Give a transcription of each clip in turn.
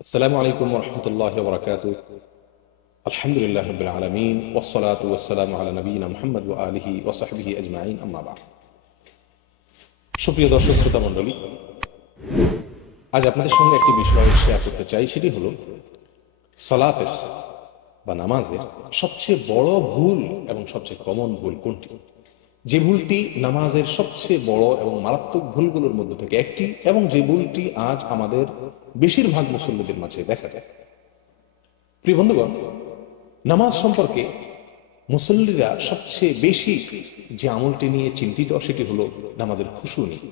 আসসালামু আলাইকুম ওরহমতুল্লাহ বরকাতুহ। আলহামদুলিল্লাহ রাব্বিল আলামিন ওয়াসসালাতু ওয়াসসালামু আলা নবিয়িনা মুহাম্মদ ওয়া আলিহি ওয়া সাহবিহি আজমাইন, আম্মা বা'দ। সুপ্রিয় দর্শক শ্রোতা মণ্ডলী, আজ আপনাদের সঙ্গে একটি বিষয় শেয়ার করতে চাই। সেটি হলো সালাতের বা নামাজের সবচেয়ে বড় ভুল এবং সবচেয়ে কমন ভুল কোনটি। যে ভুলটি নামাজের সবচেয়ে বড় এবং মারাত্মক ভুলগুলোর মধ্যে থেকে একটি, এবং যে ভুলটি আজ আমাদের বেশিরভাগ মুসল্লিদের মাঝে দেখা যায়। প্রিয় বন্ধুগণ, নামাজ সম্পর্কে মুসল্লিরা সবচেয়ে বেশি যে আমলটি নিয়ে চিন্তিত সেটি হলো নামাজের খুশু নিয়ে।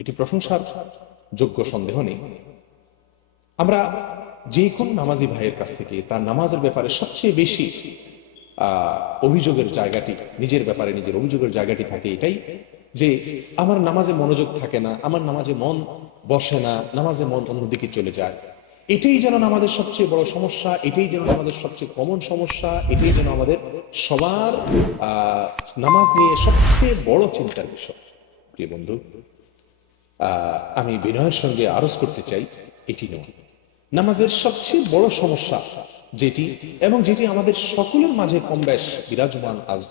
এটি প্রশংসার যোগ্য, সন্দেহ নেই। আমরা যে কোনো নামাজি ভাইয়ের কাছ থেকে তার নামাজের ব্যাপারে সবচেয়ে বেশি অভিযোগের জায়গাটি, নিজের ব্যাপারে নিজের অভিযোগের জায়গাটি থাকে এটাই যে আমার নামাজে মনোযোগ থাকে না, আমার নামাজে মন বসে না, নামাজে মন অন্যদিকে চলে যায়। এটাই যেন আমাদের সবচেয়ে বড় সমস্যা, এটাই যেন আমাদের সবচেয়ে কমন সমস্যা, এটাই যেন আমাদের সবার নামাজ নিয়ে সবচেয়ে বড় চিন্তার বিষয়। প্রিয় বন্ধু, আমি বিনয়ের সঙ্গে আরজ করতে চাই এটি নয়। নামাজের সবচেয়ে বড় সমস্যা যেটি, এবং যেটি আমাদের সকলের মাঝে কম বেশ বিরাজমান আজ,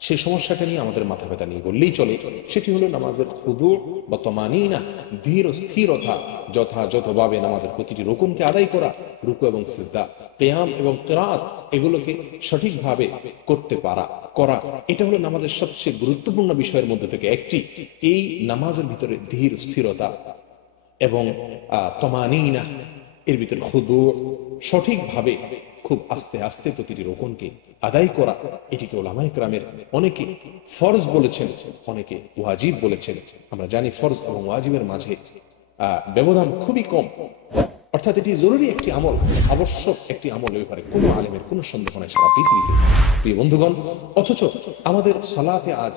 সেই সমস্যাটা নিয়ে আমাদের মাথা ব্যথা নিয়ে বললেই চলে। সেটি হলো নামাজের খুদু বা তমানিনা, ধীর ও স্থিরতা, যথাযথভাবে নামাজের প্রতিটি রুকুনকে আদায় করা, রুকু এবং সিজদা, কিয়াম এবং কিরাত, এগুলোকে সঠিকভাবে করতে করা। এটা হলো নামাজের সবচেয়ে গুরুত্বপূর্ণ বিষয়ের মধ্যে থেকে একটি। এই নামাজের ভিতরে ধীর স্থিরতা এবং তমানিনা, এর ভিতরে খুদু, সঠিকভাবে খুব আস্তে আস্তে প্রতিটি রুকুনকে আদায় করা, এটিকে উলামায়ে কেরামের অনেকে ফরজ বলেছেন, অনেকে ওয়াজিব বলেছেন। আমরা জানি ফরজ এবং ওয়াজিবের মাঝে ব্যবধান খুবই কম, অর্থাৎ এটি জরুরি একটি আমল, আবশ্যক একটি আমল। এ ব্যাপারে কোনো আলেমের কোনো সন্দেহ নাই সারা পৃথিবীতে। প্রিয় বন্ধুগণ, অথচ আমাদের সালাতে আজ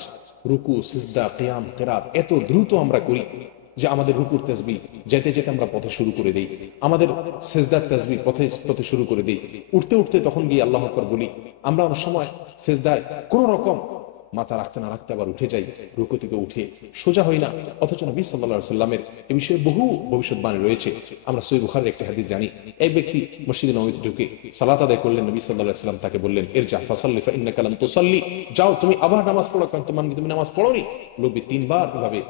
রুকু, সিজদা, কিয়াম, কিরাত এত দ্রুত আমরা করি যে আমাদের রুকুর তাসবিহ যেতে যেতে আমরা পথে শুরু করে দেই, আমাদের সেজদার তাসবিহ পথে শুরু করে দেই, উঠতে উঠতে তখন গিয়ে আল্লাহু আকবার বলি। আমরা অনেক সময় সেজদায় কোন রকম মাথা রাখতে না রাখতে আবার উঠে যাই, রুকু থেকে উঠে সোজা হই না। অথচ নবী সাল্লাল্লাহু আলাইহি সাল্লামের এ বিষয়ে বহু ভবিষ্যৎবাণী রয়েছে। আমরা সহিহ বুখারীর একটি হাদিস জানি, এক ব্যক্তি মসজিদে নববীতে ঢুকে সালাত আদায় করলেন। নবী সাল্লাল্লাহু আলাইহি সাল্লাম তাকে বললেন, ইরজা ফাসাল্লি ফাইন্নাকা লাম তুসাল্লি, যাও তুমি আবার নামাজ পড়ো, কারণ তুমি নামাজ পড়োনি। লোকটি তিনবার এভাবে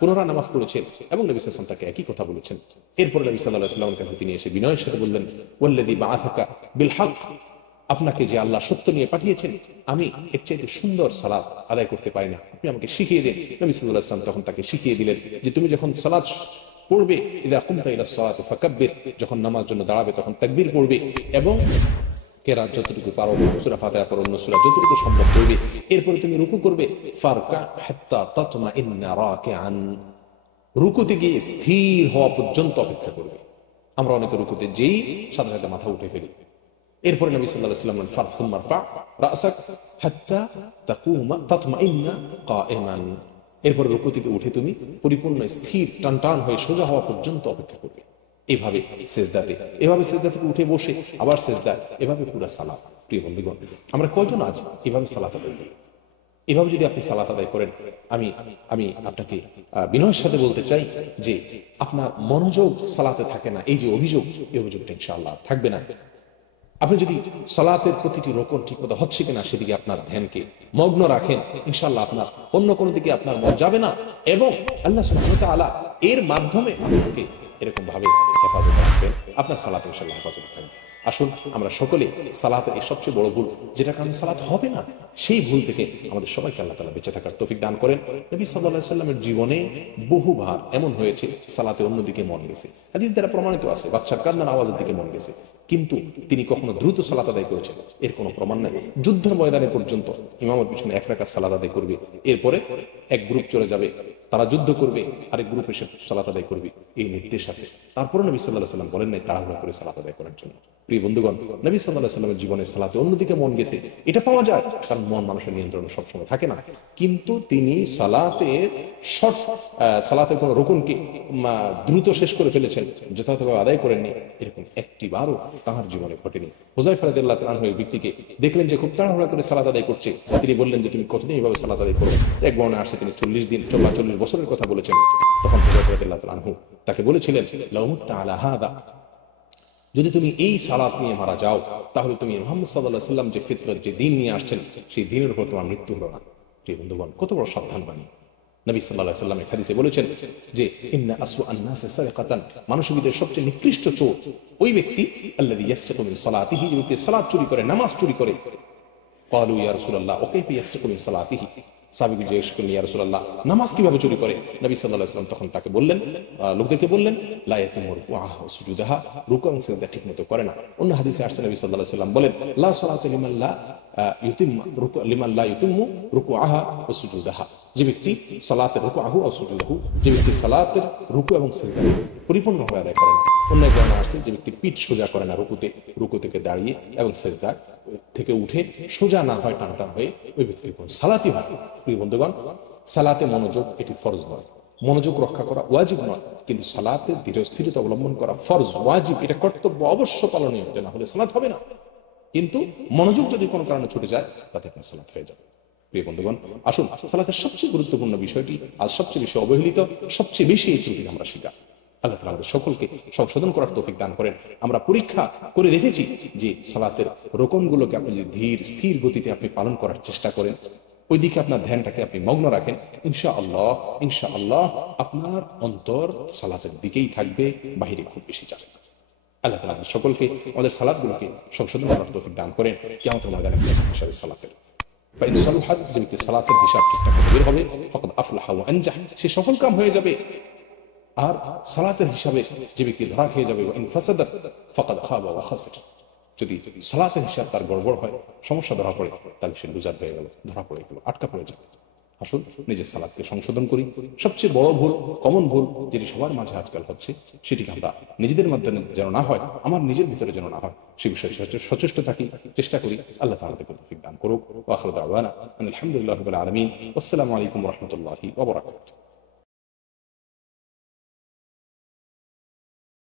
পুনরায় নামাজ পড়েছেন এবং নবী সাল্লাল্লাহু আলাইহি ওয়াসাল্লাম তাকে একই কথা বলেছেন। এরপরে নবী সাল্লাল্লাহু আলাইহি ওয়াসাল্লামের কাছে তিনি এসে বিনয়ের সাথে বললেন, ওয়াল্লাযী বাআসাকা বিল হক, আপনাকে যে আল্লাহ সত্য নিয়ে পাঠিয়েছেন, আমি এর চাইতে সুন্দর সালাত আদায় করতে পারি না, আপনি আমাকে শিখিয়ে দিন। নবী সাল্লাল্লাহু আলাইহি ওয়াসাল্লাম তখন তাকে শিখিয়ে দিলেন যে তুমি যখন সালাত পড়বে, ইযা কুমতা ইলা সালাতি ফাকাব্বির, যখন নামাজ জন্য দাঁড়াবে তখন তাকবীর পড়বে, এবং কেরাত যতটুকু পারো, সূরা ফাতিহা পড়ো, অন্য সূরা যতটুকু সম্ভব পড়বে। এরপরে তুমি রুকু করবে, ফারকা হাত্তা তাতমাইন্না রাকিআন, রুকুতে গিয়ে স্থির হওয়া পর্যন্ত অপেক্ষা করবে। আমরা অনেকে রুকুতে যেই সাথে সাথে মাথা উঠে ফেলি। এরপরে নবী সাল্লাল্লাহু আলাইহি ওয়াসাল্লাম বলেন, ফারফুম্মা রফা রাসাক হাত্তা তাকুমা তাতমাইন্না কাইমান, এরপরে রুকু থেকে উঠে তুমি পরিপূর্ণ স্থির টানটান হয়ে সোজা হওয়া পর্যন্ত অপেক্ষা করবে। এভাবে সেজদাতে, এভাবে সেজদা থেকে উঠে বসে আবার সেজদা, এভাবে পুরো সালাত। প্রিয় বন্ধুগণ, আমরা কয়জন আজ এভাবে সালাত আদায় করি? এভাবে যদি আপনি সালাত আদায় করেন, আমি আপনাকে বিনয়ের সাথে বলতে চাই যে আপনার মনোযোগ সালাতে থাকে না, এই যে অভিযোগ, এই অভিযোগটা ইনশাআল্লাহ থাকবে না। আপনি যদি সালাতের প্রতিটি রোকন ঠিকমতো হচ্ছে কিনা সেদিকে আপনার ধ্যানকে মগ্ন রাখেন, ইনশাআল্লাহ আপনার অন্য কোনো দিকে আপনার মন যাবে না, এবং আল্লাহ সুবহানাহু ওয়া তাআলা এর মাধ্যমে আপনাকে এরকম ভাবে হেফাজত রাখবেন, আপনার সালাত ইনশাআল্লাহ হেফাজত থাকবে। আসুন আমরা সকলে সালাতের এই সবচেয়ে বড় ভুল, যেটা কারণে সালাত হবে না, সেই ভুল থেকে আমাদের সবাইকে আল্লাহ তাআলা বেঁচে থাকার তৌফিক দান করেন। নবী সাল্লাল্লাহু আলাইহি ওয়াসাল্লামের জীবনে বহুবার এমন হয়েছে সালাতে অন্যদিকে মন গেছে, হাদিস দ্বারা প্রমাণিত আছে, বাচ্চার কান্নার আওয়াজের দিকে মন গেছে, কিন্তু তিনি কখনো দ্রুত সালাত আদায় করেছেন এর কোনো প্রমাণ নাই। যুদ্ধের ময়দানে পর্যন্ত ইমামের পিছনে এক রাকাত সালাত আদায় করবে, এরপরে এক গ্রুপ চলে যাবে, তারা যুদ্ধ করবে, আরেক গ্রুপ এসে সালাত আদায় করবে, এই নির্দেশ আছে। তারপরে নবী সাল্লাল্লাহু আলাইহি ওয়াসাল্লাম বলেন নাই তাড়াহুড়া করে সালাত আদায় করার জন্য। প্রিয় বন্ধুগণ, নবী সাল্লাল্লাহু আলাইহি ওয়াসাল্লামের জীবনে সালাতে অন্যদিকে মন গেছে, এটা পাওয়া যায়, কারণ মন মানুষের নিয়ন্ত্রণে সবসময় থাকে না। কিন্তু তিনি সালাতের কোন রুকুনকে দ্রুত শেষ করে ফেলেছেন, যথাযথভাবে আদায় করেননি, এরকম একটি বারও তাঁর জীবনে ঘটেনি। হুযায়ফা রাদিয়াল্লাহু তাআলা আনহু ব্যক্তিকে দেখলেন যে খুব তাড়াহুড়া করে সালাত আদায় করছে, তিনি বললেন যে তুমি কতদিন এইভাবে সালাত আদায় করো? এক বর্ণনায় আসছে তিনি 40 দিন 40 বছরের কথা বলেছেন, তখন হুযায়ফা রাদিয়াল্লাহু তাআলা আনহু তাকে বলেছিলেন, লাউ মুত্তা আলা হাদা, যদি তুমি এই সালাত নিয়ে মারা যাও তাহলে তুমি মুহাম্মদ সাল্লাল্লাহু আলাইহি ওয়াসাল্লাম যে ফিতরত, যে দ্বীন নিয়ে আসছেন, সেই দ্বীনের উপর তোমার মৃত্যু হলো না। প্রিয় বন্ধুগণ, কত বড় সাবধান বাণী। নবী সাল্লাল্লাহু আলাইহি ওয়াসাল্লাম হাদিসে বলেছেন যে ইন্না আসওয়া'আন নাসি সারিকাতান, মানুষের ভিতরে সবচেয়ে নিকৃষ্ট চোর ওই ব্যক্তি আল্লাযী ইয়াসরিকু মিন সালাতিহি, যে ব্যক্তি সালাত চুরি করে, নামাজ চুরি করে। ক্বালু ইয়া রাসূলুল্লাহ ওয়া কাইফা ইয়াসরিকু মিন সালাতিহি, সাহাবীগণ জিজ্ঞেস করলেন, ইয়া রাসূলুল্লাহ নামাজ কিভাবে চুরি করে? নবী সাল্লাল্লাহু আলাইহি ওয়াসাল্লাম তখন তাকে বললেন, লোকদেরকে বললেন, লা ইয়াতিমু রুকুআহা ওয়া সুজুদাহা, রুকু এবং সিজদা ঠিকমতো করে না। অন্য হাদিসে আসছে নবী সাল্লাল্লাহু আলাইহি ওয়াসাল্লাম বলেন, লা সালাতা লিমান লা ইউতিম্মু রুকুআহা ওয়া সুজুদাহা, যে ব্যক্তি সালাতের রুকুআহু ওয়া সুজুদাহু, যে ব্যক্তি সালাতের রুকু এবং সিজদা পরিপূর্ণভাবে আদায় করে না। অন্য এক বর্ণনা আসছে, যে ব্যক্তি পিঠ সোজা করে না রুকুতে, রুকু থেকে দাঁড়িয়ে এবং সিজদা থেকে উঠে সোজা না হয়, টান টান হয়ে, ওই ব্যক্তির কোন সালাতই হয় না। প্রিয় বন্ধুগণ, সালাতে মনোযোগ এটি ফরজ নয়, মনোযোগ রক্ষা করা ওয়াজিব নয়, কিন্তু সালাতে ধীরস্থিরতা অবলম্বন করা ফরজ, ওয়াজিব, এটা কর্তব্য, অবশ্য পালনীয়, এটা না হলে সালাত হবে না। কিন্তু মনোযোগ যদি কোনো কারণে ছুটে যায় তাতে আপনার সালাত হয়ে যাবে। প্রিয় বন্ধুগণ, আসুন সালাতের সবচেয়ে গুরুত্বপূর্ণ বিষয়টি আজ সবচেয়ে বেশি অবহেলিত, সবচেয়ে বেশি এই ত্রুটি আমরা শিকার। আল্লাহ তাআলা আমাদের সকলকে সংশোধন করার তৌফিক দান করেন। আমরা পরীক্ষা করে দেখেছি যে সালাতের রকমগুলোকে আপনি যদি ধীর স্থির গতিতে আপনি পালন করার চেষ্টা করেন, ওই দিকে আপনার ধ্যানটাকে আপনি মগ্ন রাখেন, ইনশাআল্লাহ ইনশাআল্লাহ আপনার অন্তর সালাতের দিকেই থাকবে, বাহিরে খুব বেশি যাবে না। আল্লাহ তাআলা আমাদের সকলকে আমাদের সালাতগুলোকে সংশোধন করার তৌফিক দান করেন। কিয়ামতের ময়দানে হিসাবে সালাতের ফাইন সালুহাত, যে ব্যক্তি সালাতের হিসাব ঠিকঠাক বের হবে, ফাকাদ আফলাহা ওয়া আনজাহ, সে সফল কাম হয়ে যাবে। আর সালাতের হিসাবে যে ব্যক্তি ধরা খেয়ে যাবে, ওয়া ইন ফাসাদাত ফাকাদ খাবা ওয়া খাসির, যদি সালাতের হিসাব তার গড়বড় হয়, সমস্যা ধরা পড়ে, তাহলে সে লুজার হয়ে গেল, ধরা পড়ে গেল, আটকা পড়ে যাবে। আসুন নিজের সালাতকে সংশোধন করি। সবচেয়ে বড় ভুল, কমন ভুল, যেটি সবার মাঝে আজকাল হচ্ছে, সেটিকে আমরা নিজেদের মাধ্যমে যেন না হয়, আমার নিজের ভিতরে যেন না হয়, সে বিষয়ে সচেষ্ট থাকি, চেষ্টা করি। আল্লাহ তাআলা আমাদেরকে তৌফিক দান করুক। ওয়া আখিরু দাওয়ানা আলহামদুলিল্লাহি রাব্বিল আলামিন। আসসালামু আলাইকুম ওয়া রাহমাতুল্লাহি ওয়া বারাকাতুহু।